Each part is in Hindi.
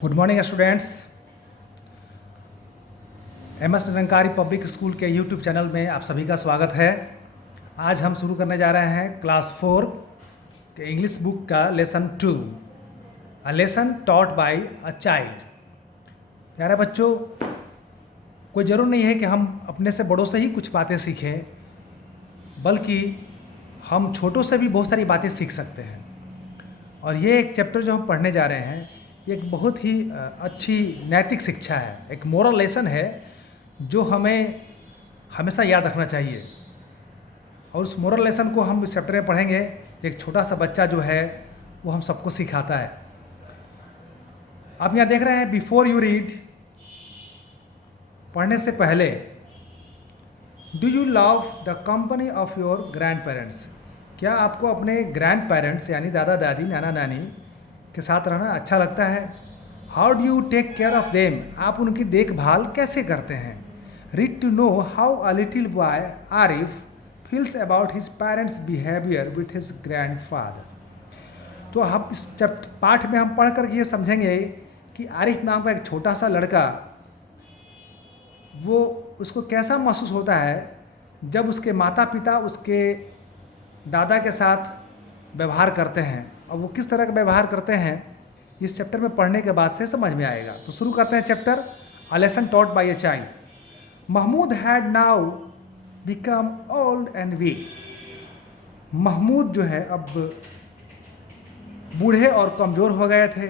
Good morning students. M S Nirankari public school के यूट्यूब चैनल में आप सभी का स्वागत है। आज हम शुरू करने जा रहे हैं क्लास 4 के इंग्लिश बुक का lesson 2, a lesson taught by a child. प्यारे बच्चों, कोई ज़रूर नहीं है कि हम अपने से बड़ों से ही कुछ बातें सीखें, बल्कि हम छोटों से भी बहुत सारी बातें सीख सकते हैं। और ये एक चैप्टर जो हम पढ़ने जा रहे हैं, ये एक बहुत ही अच्छी नैतिक शिक्षा है, एक मोरल लेसन है जो हमें हमेशा याद रखना चाहिए। और उस मोरल लेसन को हम इस चैप्टर में पढ़ेंगे। एक छोटा सा बच्चा जो है वो हम सबको सिखाता है। आप यहाँ देख रहे हैं, बिफोर यू रीड, पढ़ने से पहले, do you love the company of your grand parents? क्या आपको अपने ग्रैंड पेरेंट्स यानी दादा दादी, नाना नानी के साथ रहना अच्छा लगता है? How do you take care of them? आप उनकी देखभाल कैसे करते हैं? Read to know how a little boy Arif feels about his parents behaviour with his grandfather. तो हम इस पाठ में हम पढ़ कर ये समझेंगे कि आरिफ नाम का एक छोटा सा लड़का, वो उसको कैसा महसूस होता है जब उसके माता पिता उसके दादा के साथ व्यवहार करते हैं, और वो किस तरह का व्यवहार करते हैं इस चैप्टर में पढ़ने के बाद से समझ में आएगा। तो शुरू करते हैं chapter, a lesson taught by a child. Mahmood had now become old and weak. Mahmood जो है अब बूढ़े और कमज़ोर हो गए थे।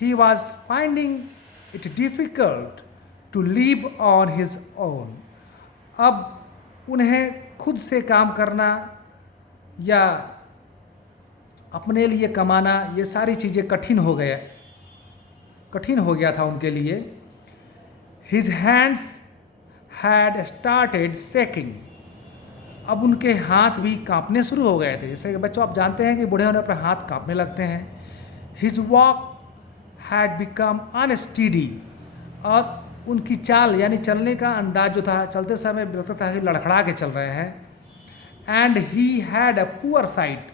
He was finding it difficult to live on his own. अब उन्हें खुद से काम करना या अपने लिए कमाना, ये सारी चीज़ें कठिन हो गया था उनके लिए। His hands had started shaking. अब उनके हाथ भी कांपने शुरू हो गए थे। जैसे कि बच्चों, आप जानते हैं कि बूढ़े होने पर हाथ कांपने लगते हैं। His walk had become unsteady. और उनकी चाल यानी चलने का अंदाज जो था, चलते समय लगता था कि लड़खड़ा के चल रहे हैं। And he had a poor site.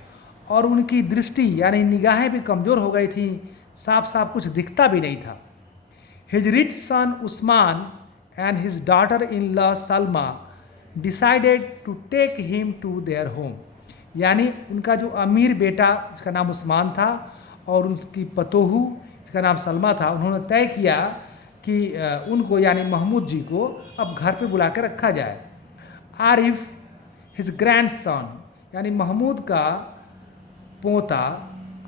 और उनकी दृष्टि यानी निगाहें भी कमज़ोर हो गई थी, साफ साफ कुछ दिखता भी नहीं था। His rich son Usman and his daughter in law Salma decided to take him to their home. यानी उनका जो अमीर बेटा, जिसका नाम उस्मान था, और उसकी पतोहू जिसका नाम सलमा था, उन्होंने तय किया कि उनको यानी महमूद जी को अब घर पे बुला के रखा जाए। आरिफ, हिज ग्रैंड सन, यानी महमूद का पोता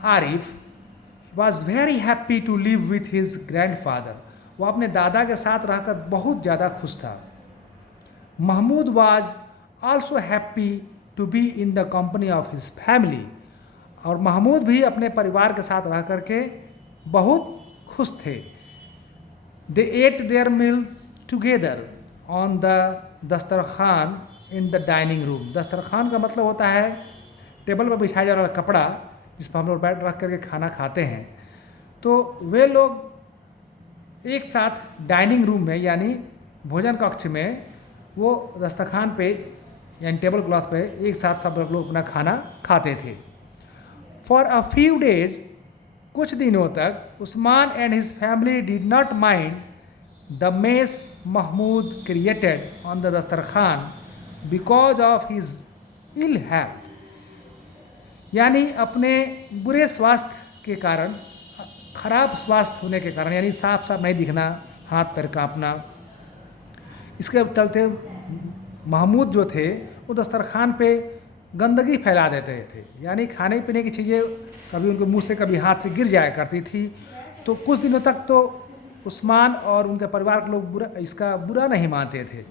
Arif, was very happy to live with his grandfather. वो अपने दादा के साथ रहकर बहुत ज़्यादा खुश था। Mahmood was also happy to be in the company of his family. और महमूद भी अपने परिवार के साथ रह करके बहुत खुश थे। They ate their meals together on the dastarkhan in the dining room. दस्तरखान का मतलब होता है टेबल पर बिछाया जाने वाला कपड़ा, जिस पर हम लोग बैठ रख करके खाना खाते हैं। तो वे लोग एक साथ डाइनिंग रूम में यानी भोजन कक्ष में, वो दस्तरखान पे यानी टेबल क्लॉथ पे एक साथ सब लोग अपना खाना खाते थे। फॉर अ फ्यू डेज, कुछ दिनों तक, Usman and his family did not mind the mess Mahmud created on the dastarkhan because of his ill health. यानी अपने बुरे स्वास्थ्य के कारण, खराब स्वास्थ्य होने के कारण, यानी साफ साफ नहीं दिखना, हाथ पैर कांपना, इसके चलते महमूद जो थे वो दस्तरखान पे गंदगी फैला देते थे। यानी खाने पीने की चीज़ें कभी उनके मुंह से कभी हाथ से गिर जाया करती थी। तो कुछ दिनों तक तो उस्मान और उनके परिवार के लोग इसका बुरा नहीं मानते थे।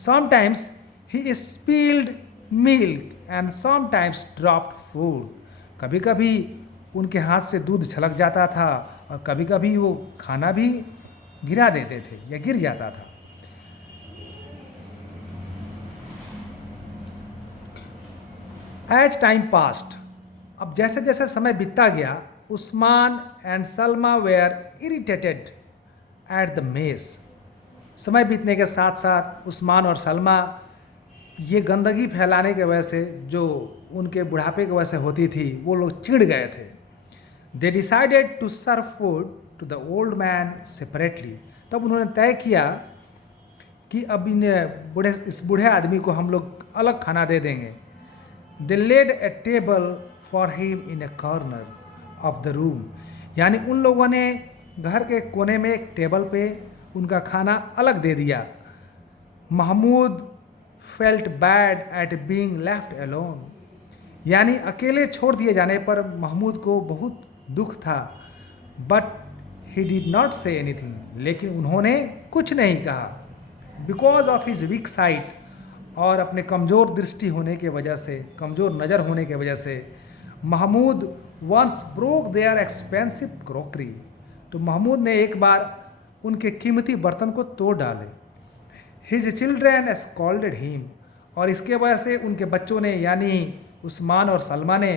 Sometimes he spilled milk and sometimes dropped food. कभी कभी उनके हाथ से दूध छलक जाता था, और कभी कभी वो खाना भी गिरा देते थे या गिर जाता था। एज टाइम पास्ट, अब जैसे जैसे समय बीतता गया, Usman and Salma were irritated at the mess. समय बीतने के साथ साथ उस्मान और सलमा ये गंदगी फैलाने की वजह से, जो उनके बुढ़ापे की वजह से होती थी, वो लोग चिढ़ गए थे। They decided to serve food to the old man separately. तब उन्होंने तय किया कि अब इस बूढ़े आदमी को हम लोग अलग खाना दे देंगे। They laid a table for him in a corner of the room, यानी उन लोगों ने घर के कोने में एक टेबल पे उनका खाना अलग दे दिया। Mahmood felt bad at being left alone, यानी अकेले छोड़ दिए जाने पर महमूद को बहुत दुख था। But he did not say anything, लेकिन उन्होंने कुछ नहीं कहा। Because of his weak sight, और अपने कमज़ोर दृष्टि होने के वजह से, कमज़ोर नज़र होने के वजह से, Mahmood once broke their expensive crockery, तो महमूद ने एक बार उनके कीमती बर्तन को तोड़ डाले। हिज चिल्ड्रेन स्कॉल्डेड हिम, और इसके वजह से उनके बच्चों ने यानी उस्मान और सलमा ने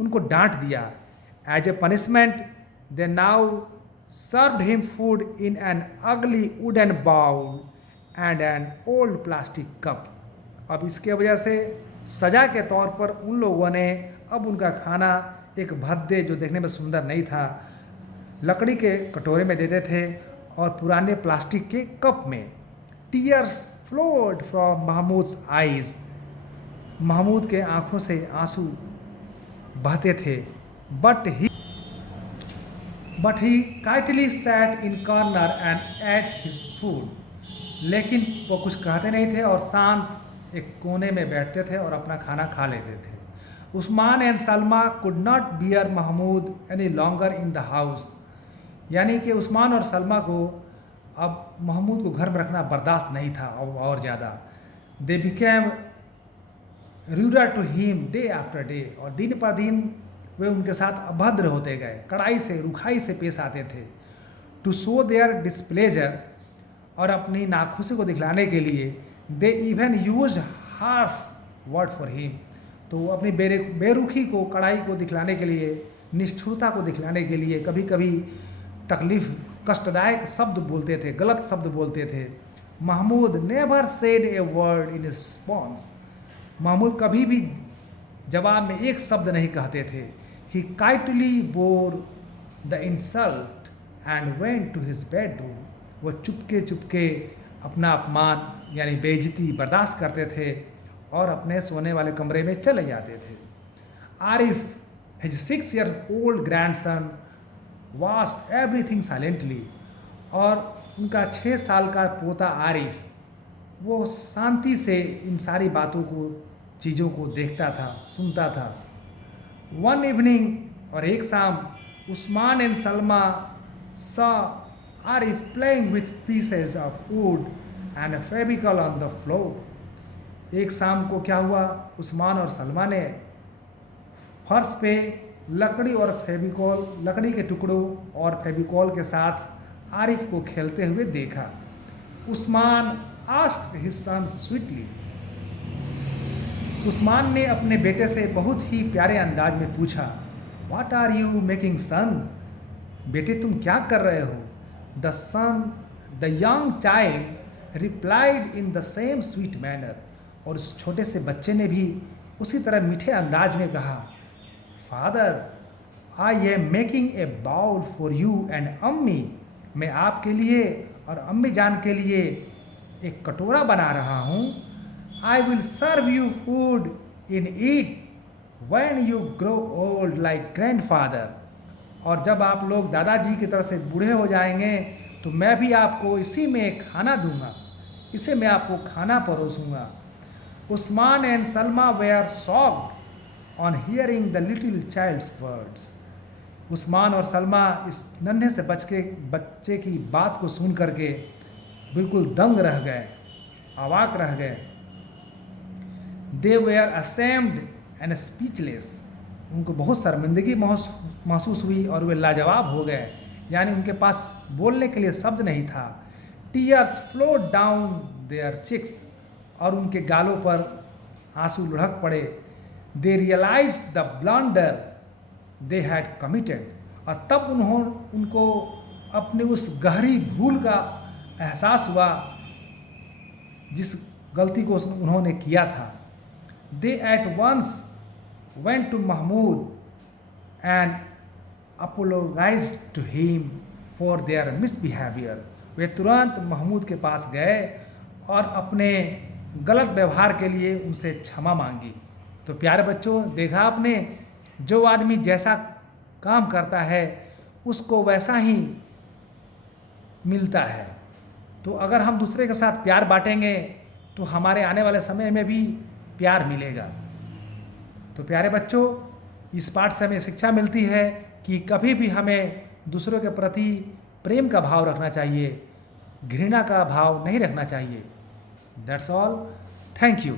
उनको डांट दिया। As a punishment they now served him food in an ugly wooden bowl and an old plastic cup. अब इसके वजह से सज़ा के तौर पर उन लोगों ने अब उनका खाना एक भद्दे, जो देखने में सुंदर नहीं था, लकड़ी के कटोरे में देते थे और पुराने प्लास्टिक के कप में। Tears flowed from Mahmud's eyes, Mahmud के आंखों से आंसू बहते थे। But he quietly sat in corner and ate his food, लेकिन वो कुछ कहते नहीं थे और शांत एक कोने में बैठते थे और अपना खाना खा लेते थे। Usman and Salma could not bear Mahmood any longer in the house, यानी कि उस्मान और सलमा को अब महमूद को घर में रखना बर्दाश्त नहीं था और ज़्यादा। They became ruder to him day after day, और दिन पर दिन वे उनके साथ अभद्र होते गए, कड़ाई से रुखाई से पेश आते थे। टू शो देयर डिस्प्लेजर, और अपनी नाखुशी को दिखलाने के लिए they even used harsh word for him, तो वो अपनी बेरुखी को, कड़ाई को दिखलाने के लिए, निष्ठुरता को दिखलाने के लिए कभी कभी तकलीफ, कष्टदायक शब्द बोलते थे, गलत शब्द बोलते थे। Mahmud never said a word in response, Mahmud कभी भी जवाब में एक शब्द नहीं कहते थे। He quietly bore the insult and went to his bedroom, वो चुपके चुपके अपना अपमान यानी बेइज्जती बर्दाश्त करते थे और अपने सोने वाले कमरे में चले जाते थे। Arif, his 6 year old grandson, watched everything silently, और उनका 6 साल का पोता आरिफ वो शांति से इन सारी बातों को, चीज़ों को देखता था, सुनता था। वन इवनिंग, और एक शाम, Usman and Salma saw Arif playing with pieces of wood and a Fevicol on the floor। एक शाम को क्या हुआ, उस्मान और सलमा ने फर्श पे लकड़ी और फेविकॉल, लकड़ी के टुकड़ों और फेविकॉल के साथ आरिफ को खेलते हुए देखा। Usman asked his son sweetly, Usman ने अपने बेटे से बहुत ही प्यारे अंदाज में पूछा, व्हाट आर यू मेकिंग सन, बेटे तुम क्या कर रहे हो। The young child replied in the same sweet manner, और उस छोटे से बच्चे ने भी उसी तरह मीठे अंदाज में कहा, father I am making a bowl for you and अम्मी, मैं आपके लिए और अम्मी जान के लिए एक कटोरा बना रहा हूँ। I will serve you food in it when you grow old like grandfather, और जब आप लोग दादाजी की तरह से बूढ़े हो जाएंगे तो मैं भी आपको इसी में खाना दूंगा, इसे मैं आपको खाना परोसूंगा। Usman and Salma were shocked on hearing the little child's words, Usman और सलमा इस नन्हे से बच्चे की बात को सुन करके बिल्कुल दंग रह गए, अवाक रह गए। दे वेयर असेम्ड एंड स्पीचलेस, उनको बहुत शर्मिंदगी महसूस हुई और वे लाजवाब हो गए, यानी उनके पास बोलने के लिए शब्द नहीं था। Tears flowed down their cheeks, और उनके गालों पर आंसू लुढ़क पड़े। They realised the blunder they had committed, और तब उनको अपने उस गहरी भूल का एहसास हुआ जिस गलती को उन्होंने किया था। They at once went to Mahmud and apologized to him for their misbehaviour. वे तुरंत महमूद के पास गए और अपने गलत व्यवहार के लिए उनसे क्षमा मांगी। तो प्यारे बच्चों, देखा आपने, जो आदमी जैसा काम करता है उसको वैसा ही मिलता है। तो अगर हम दूसरे के साथ प्यार बांटेंगे तो हमारे आने वाले समय में भी प्यार मिलेगा। तो प्यारे बच्चों, इस पाठ से हमें शिक्षा मिलती है कि कभी भी हमें दूसरों के प्रति प्रेम का भाव रखना चाहिए, घृणा का भाव नहीं रखना चाहिए। That's all. Thank you.